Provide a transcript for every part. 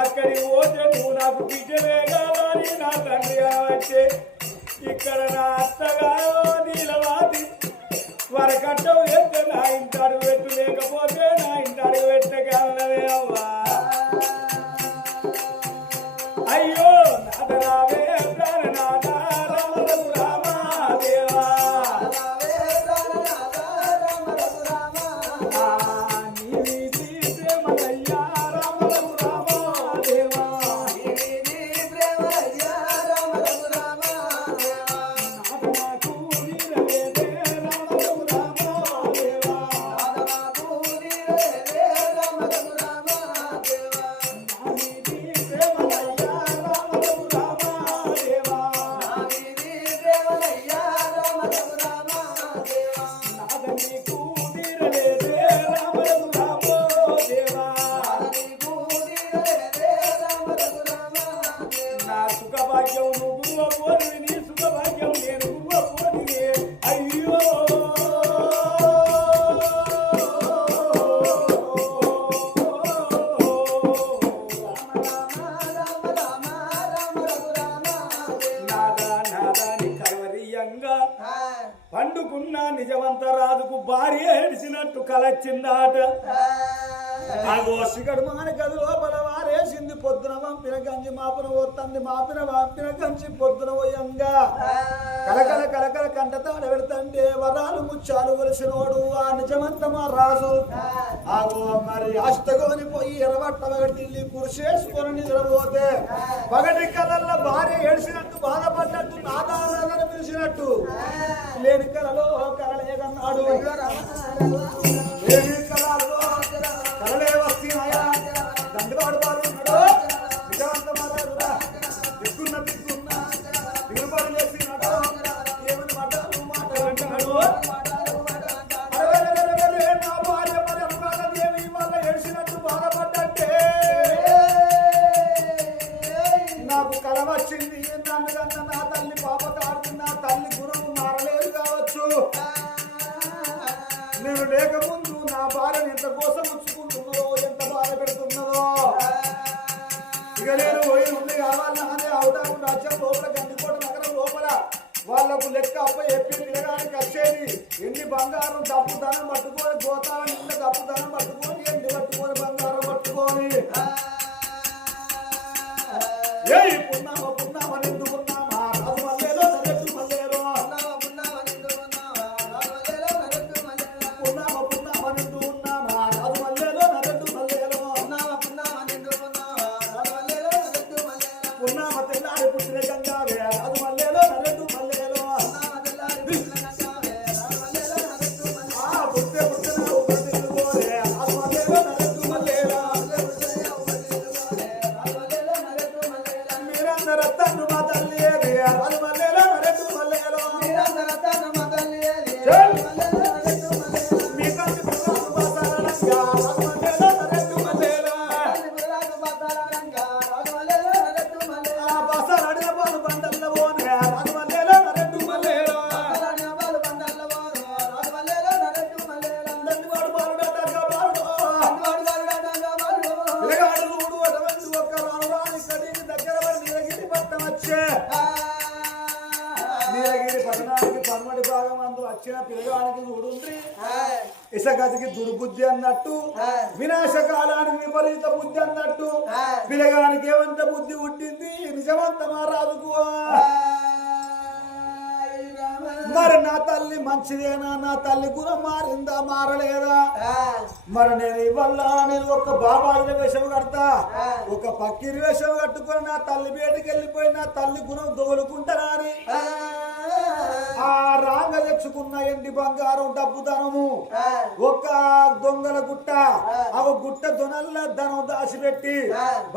అక్కడికి పోతే నువ్వు నాకు బిడ్డవే కావాలి నా తండ్రి వచ్చే ఇక్కడ నా అత్తగారు నీలవాది వరకట్టం ఎత్తే నా ఇంటి అడుగు పెట్టు లేకపోతే నా ఇంటి అడుగు పెట్టగలవే అవ్వా అయ్యో నాదరావే ప్రాణనాథ రామదేవా పండుకున్న నిజమంత రాదుకు భార్య ఏడిసినట్టు కలచ్చిందాట ఆగోషిగడు మాన గది లోపల వారేసింది పొద్దున పంపిన గంజి మాపున పోతుంది మాపిన పంపిన గంజి పొద్దున పోయంగా కలకల కలకల కంటతాడ పెడతంటే వరాలు ముచ్చాలు వలసినోడు ఆ నిజమంత మా రాజు ఆగో మరి అష్టగోని పోయి ఎరవట్ట పగటిల్లి కురిసేసుకొని నిద్రపోతే పగటి కలల్లో భార్య ఏడిసినట్టు బాధపడ్డట్టు నాదాలను పిలిచినట్టు లేని కలలో కలలేదన్నాడు లేని కళలో కలలే వస్తున్నాయా దండవాడు పాల్గొన్నాడు నిజాంతమారా దిక్కున్న దిక్కున్న దిగుబడి చేసినాడు ఏమని మాటలు మాట్లాడుతున్నాడు నా భార్య మరి అనుకాదేవి వల్ల ఏడిసినట్టు బాధపడ్డంటే నాకు కల వచ్చింది నన్ను నా తల్లి పాప కాడుతున్న తల్లి గురువు మారలేదు కావచ్చు నేను లేకముందు నా భార్యను ఎంత కోసం ఉంచుకుంటున్నదో ఎంత బాధ పెడుతున్నదో ఇక నేను పోయి ఉంది కావాలనే అవుతాను రాజ్యం లోపల గండికోట నగరం లోపల వాళ్లకు లెక్క అప్ప చెప్పి తిరగానికి వచ్చేది ఎన్ని బంగారం డబ్బు ధనం పట్టుకొని గోతాల నిండా డబ్బు ధనం పట్టుకొని ఎండి పట్టుకొని బంగారం పట్టుకొని ఏ పున్నామా పున్నామా నిండుకున్నామా రాజు మల్లేలో నరెట్టు మల్లేలో ఇసగతికి దుర్బుద్ధి అన్నట్టు వినాశకాలానికి విపరీత బుద్ధి అన్నట్టు పిల్లగానికి ఏమంత బుద్ధి పుట్టింది నిజమంత మహారాజుకు మరి నా తల్లి మంచిదేనా, నా తల్లి గుణం మారిందా మారలేదా? మరి నేను ఇవల్ల నేను ఒక బాబాయిల వేషం కడతా, ఒక పక్కిరి వేషం కట్టుకొని నా తల్లి బయటికి వెళ్ళిపోయి నా తల్లి గుణం దోలుకుంటానా అని ఆ రాంగ తెచ్చుకున్న ఎండి బంగారం డబ్బు ధనము ఒక దొంగల గుట్ట ఆ గుట్ట దొనల్ల ధనం దాచిపెట్టి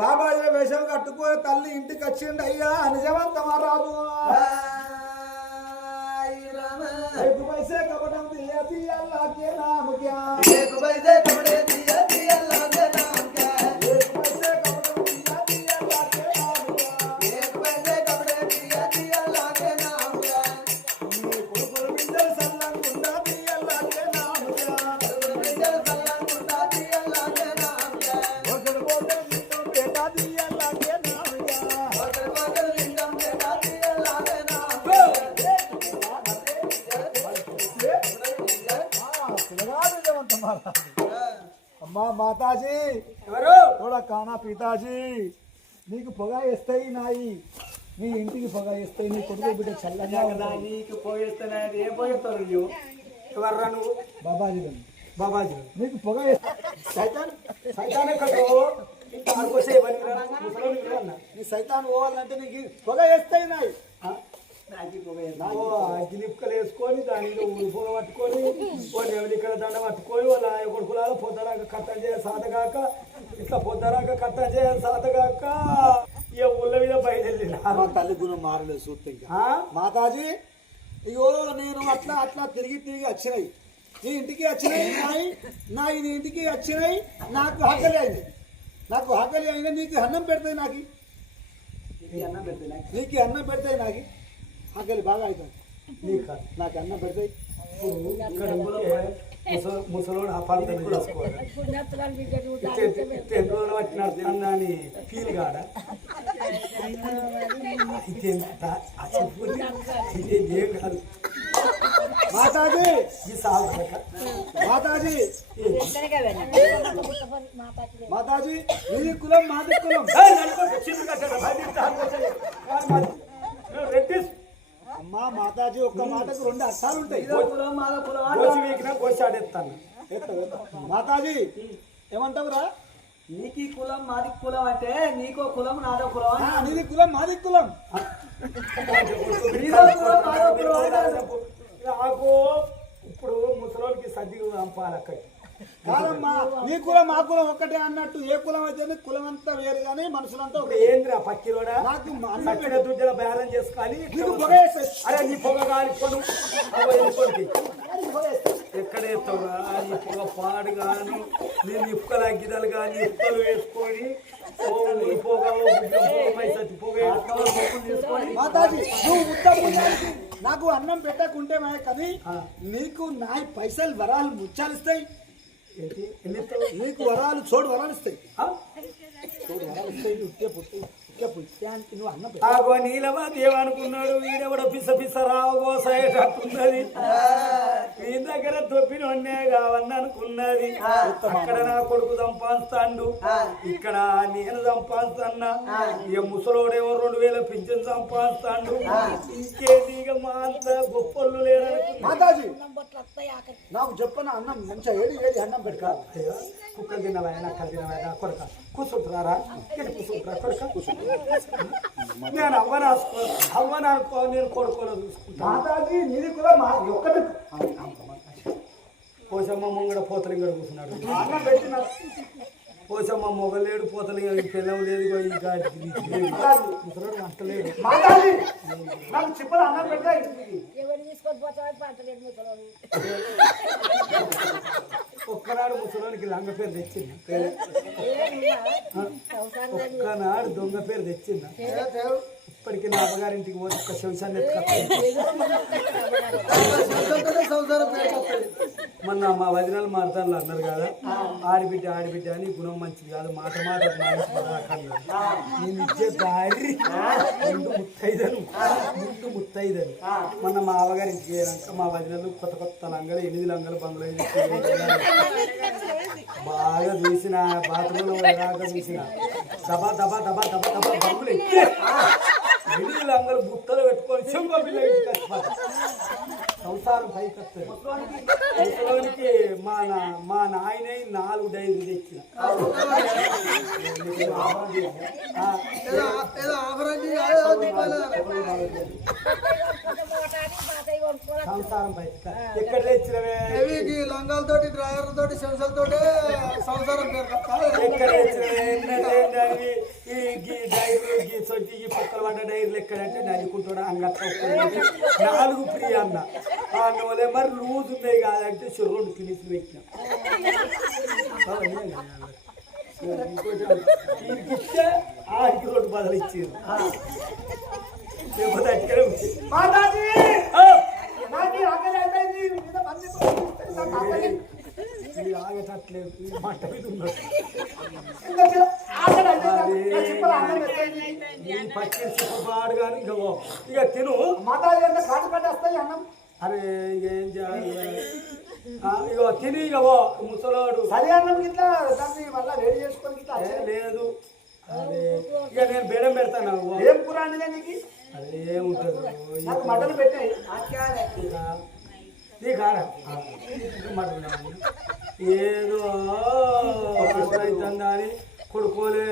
బాబాయిల వేషం కట్టుకొని తల్లి ఇంటికి వచ్చిండి అయ్యా నిజమంత మహారాజు. एक पैसे कपड़े दिया दिया अल्लाह के नाम क्या, एक पैसे कपड़े दिया दिया अल्लाह के नाम क्या, एक पैसे कपड़े दिया दिया अल्लाह के नाम क्या, एक पैसे कपड़े दिया दिया अल्लाह के नाम क्या, कुरकुर बिंदर सल्लम गुंडा दिया अल्लाह के नाम क्या, बिंदर सल्लम गुंडा दिया अल्लाह के नाम क्या, बोतल बोतल लिंगम बेटा दिया अल्लाह के नाम क्या, बोतल बोतल लिंगम बेटा दिया अल्लाह के नाम क्या, అమ్మా మాతాజీ ఎవరు थोड़ा खाना पिताजी నీకు పొగ వేస్తాయి నాయి, నీ ఇంటికి పొగ వేస్తాయి, నీ కొడుకు బిడ్డ చల్లగా కదా నీకు పోయేస్తాను ఏం పోయేస్తావు నువ్వు ఎవర్రా నువ్వు బాబాజీ బాబాజీ నీకు పొగ సైతాన్ సైతాన్ ఎక్కడో ఆడుకోసే ముసలోని అన్న నీ సైతాన్ పోవాలంటే నీకు పొగ వేస్తాయి నాయి. ఓ అగ్గిలిప్పుకలు వేసుకొని దాని పొగ పట్టుకొని ఓ నెవలికల దండ పట్టుకొని వాళ్ళ కొడుకులాగా పొద్దురాక కట్టం చేయ సాతగాక ఇట్లా పొద్దురాక కట్టం చేయ సాతగాక ఇక ఊళ్ళ మీద బయలుదేరిన మా తల్లి గుణం మారలేదు చూస్తే ఇంకా. మాతాజీ అయ్యో నేను అట్లా అట్లా తిరిగి తిరిగి వచ్చినాయి, నీ ఇంటికి వచ్చినాయి నాయి, నా నీ ఇంటికి వచ్చినాయి, నాకు ఆకలి అయింది, నాకు ఆకలి అయినా నీకు అన్నం పెడతాయి, నాకు అన్నం పెడితే నీకు అన్నం పెడతాయి, నాకు ఆకలి బాగా అవుతుంది, నీకు నాకు అన్నం పెడతాయి. ఇక్కడ ముసలోడు అపార్థం చేసుకోవాలి ఎన్ని రోజులు పట్టిన అని ఫీల్ కాడ అయితే ఏం కాదు మాతాజీ ఈ సాగు మాతాజీ మాతాజీ నీ కులం మాది కులం. అమ్మా మాతాజీ ఒక్క మాటకు రెండు అర్థాలు ఉంటాయి. మాతాజీ ఏమంటావురా, నీకు కులం మాది కులం అంటే నీకో కులం నాదో కులం నీది కులం మాది కులం. నాకు ఇప్పుడు ముసలోళ్ళకి సర్ది పంపాలి అక్కడికి కాదమ్మా, నీ కులం మా కులం ఒక్కటే అన్నట్టు, ఏ కులం అయితే కులం అంతా వేరు కానీ మనుషులంతా ఒక. ఏంద్రా పక్కిలోడా నాకు అక్కడ దుడ్డల బేరం చేసుకోవాలి అరే నీ పొగ కాలిపోను ఎక్కడ వేస్తావురా నీ పొగ పాడు కాను నీ నిప్పుకల గిదలు కానీ నిప్పుకలు వేసుకొని మాతాజీ నువ్వు ఉత్తమ నాకు అన్నం పెట్టకుంటే కానీ నీకు నా పైసలు వరాలు ముచ్చాలిస్తాయి, నీకు వరాలు చోడు వరాలు ఇస్తాయి, చోడు వరాలు ఇస్తాయి. నువ్వు అన్నం నీలవాది ఏమనుకున్నాడు వీడెవడ పిస పిస రావోసేటట్టున్నది మీ దగ్గర తొప్పినొన్నే కావని అనుకున్నది. అక్కడ నా కొడుకు సంపాదిస్తాడు, ఇక్కడ నేను సంపాదిస్తున్నా, ఇక ముసలోడేమో 2000 పింఛన్ సంపాదిస్తాడు. ఇంకేది ఇక మా అంత గొప్పలు లేరనుకున్నా. మాతాజీ నాకు చెప్పన అన్నం మంచిగా ఏది ఏది అన్నం పెట్టుకో. కుక్కలు తినవా అక్కడ తినవా కొడక కూర్చుంటున్నారా కూర్చుంటురా కొడక కూర్చుంటారా నేను అవ్వను అనుకో నేను కొడుకోలో చూసుకుంటా. మాతాజీ నీది కూడా మా ఒక్కటి పోసమ్మ ముంగడ పోతలింగడ కూర్చున్నాడు, అన్నం పెట్టిన పోసమ్మ మొగలేడు పోతలింగ పిల్లం లేదు ముసలాడు అంటలేడు. మాతాజీ నాకు చెప్పలు అన్నం పెడతా. ఒక్కనాడు ముసలానికి లంగ పేరు తెచ్చింది, ఒక్కనాడు దొంగ పేరు తెచ్చింది. ఇప్పటికీ నా అమ్మగారింటికి పోతే ఒక శంశాన్ని మొన్న మా వదినాలు మారుతాను అన్నారు కదా, ఆడిబిడ్డ ఆడిబిడ్డ అని గుణం మంచిది కాదు, మాట మాట నేను ఇచ్చే దారి ముందు ముత్తైదని మొన్న మా అవ్వగారింటికి పోయాక మా వదినలు కొత్త కొత్త లంగలు 8 లంగలు బంగ్లా బాగా చూసిన బాత్రూంలో బాగా చూసిన దబా దబా దబా దబా దబా బంగులు 8 లంగలు బుట్టలు పెట్టుకొని చెంప పిల్ల సంసారం పైకి వస్తుంది ముసలోనికి మా నాయనే 4 డైరీలు తెచ్చిన సంసారం పైకి ఎక్కడ తెచ్చినవే లంగాలతోటి డ్రైవర్ తోటి సంవత్సరాలతోటి సంసారం ఎక్కడ తెచ్చినవే ఈ డైరీలు గీ పక్కల పడ్డ డైరీలు ఎక్కడంటే నలుకుంటాడు అంగట్ల 4 ఫ్రీ అన్న అందువల్ల మరి లూజ్ ఉన్నాయి కాదంటే 2 ఫినిష్ పెట్టిన ఇస్తే 2 బదులు ఇచ్చారు ఆగట్లేదు మాట మీద ఉన్నాడు పచ్చి పాడు కానీ ఇక తిను మాతాజీ అంటే కాటు పట్టేస్తాయి అన్నం. అరే ఏం చేయాలి ఇగో తిని ఇక ముసలోడు సరి అన్నం గిట్లా దాన్ని మళ్ళీ రెడీ చేసుకొని గిట్లా లేదు అదే ఇక నేను బేడం పెడతాను ఏం కూర అండి నీకు అదే ఏముంటుంది నాకు మటన్ పెట్టాయి నీకారా మటన్ ఏదో అవుతుందా అని కొడుకోలే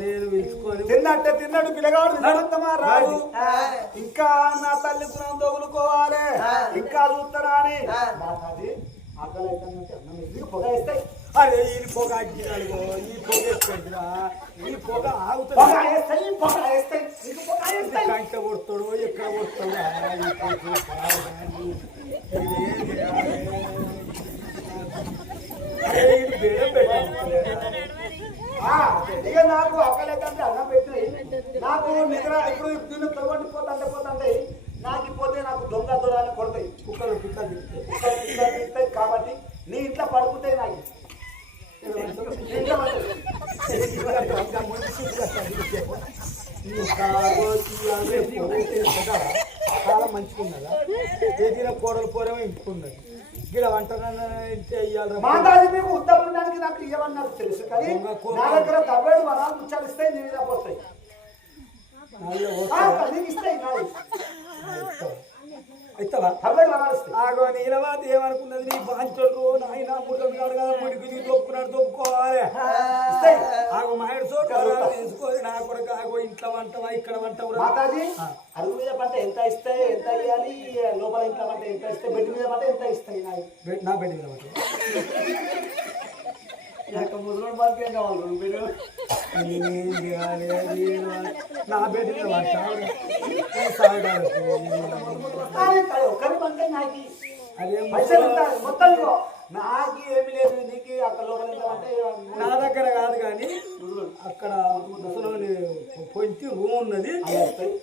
నేను పిలుచుకొని తిన్నట్టే తిన్నాడు పిల్లగాడు తినడంతమా రాదు ఇంకా నా తల్లి పురం తగులుకోవాలి ఇంకా చూస్తారా అని మాతాజీ ఆకలి అయితే అన్నం ఎందుకు పొగ వేస్తాయి అరే ఈ పొగ అగ్గినాడు ఈ పొగ వేస్తుందిరా ఈ పొగ పొగ ఆగుతుంది వేస్తాయి పొగ వేస్తాయి నీకు పొగ వేస్తాయి కంట కొడతాడు ఎక్కడ కొడతాడు ఇక నాకు ఆకలి అయితే అన్నం పెట్టినాయి నాకు నిద్ర ఇప్పుడు నిన్ను తొలగొండిపోతాయి నాకు పోతే నాకు దొంగ దొరాన్ని కొడతాయి కుక్కలు తింటాయి కాబట్టి నీ ఇంట్లో పడుకుంటాయి నాకు చాలా మంచిగా ఉన్నదా ఏదైనా కూరలు కూరేమో ఇంపుకున్నది గిడ వంట మాతాజీ మీకు ఉత్తరం ఉండడానికి నాకు ఇవ్వమన్నారు తెలుసు కానీ నా దగ్గర 70 వరాలు ముచ్చాలిస్తాయి నీ మీద పోస్తాయి నీకు ఇస్తాయి అవుతావా 70 వరాలు ఇస్తాయి ఆగో నీలవాది ఏమనుకున్నది నీ బాంచోళ్ళు నాయన ముళ్ళని కాడుగా ముడికి దొప్పుకోవాలి ఆగో మాయడు చోటు తీసుకొని నా కొడుకు ఆగో ఇంట్లో వంటవా ఇక్కడ వంటవా మాతాజీ అడుగు మీద పంట ఎంత ఇస్తాయి ఎంత ఇవ్వాలి లోపల ఇంట్లో పంట ఎంత ఇస్తాయి బెడ్ మీద పంట ఎంత ఇస్తాయి నా బెడ్ మీద వంట ముసలి వాళ్ళకి ఏం కావాలి నా బెడ్ మీద వంట ఒకరి పంట నాకు అదే పైసలు ఉంటాయి మొత్తం నాకు ఏమి లేదు నీకు అక్కడ లోపల అంటే నా దగ్గర కాదు కానీ అక్కడ ముసలోని పొంచి రూమ్ ఉన్నది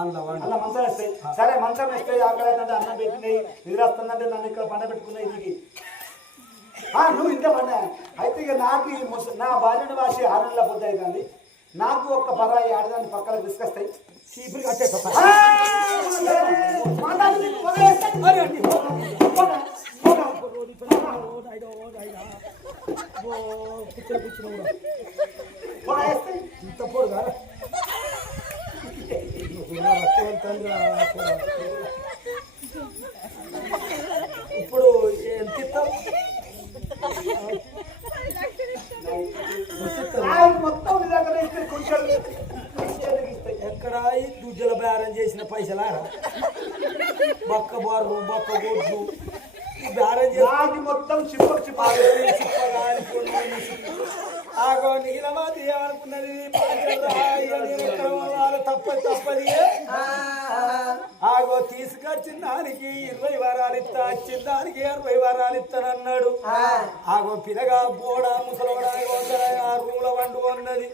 అందులో అలా మంచం వేస్తాయి సరే మంచం వేస్తాయి ఆకలి అయితే అన్నం పెట్టినాయి నిద్ర వస్తుందంటే నన్ను ఇక్కడ పంట పెట్టుకున్నాయి నీకు నువ్వు ఇంత పంట అయితే ఇక నాకు నా భార్యను వాసి 6 నెలల పొద్దు అవుతుంది నాకు ఒక్క పరాయి ఆడదాన్ని పక్కన తీసుకొస్తాయి చీపులు కట్టేస్తా ఇంత పొడుగా ఇప్పుడు ఎంత ఇస్తావు మొత్తం నీ దగ్గర ఇస్తే కొంచెం ఎక్కడ ఈ దుడ్జల బేరం చేసిన పైసలారా బొక్క బొర్రు బొక్క గొడ్లు బేరం చేసి మొత్తం చిప్ప ఆగో నీలవాది ఏమనుకున్నది తప్పది ఆగో తీసుకొచ్చిన దానికి 20 వరాలు ఇస్తా వచ్చిన దానికి 60 వరాలు ఇస్తానన్నాడు ఆగో పిల్లగా బోడా ముసలవడానికి 100 రూముల వండు ఉన్నది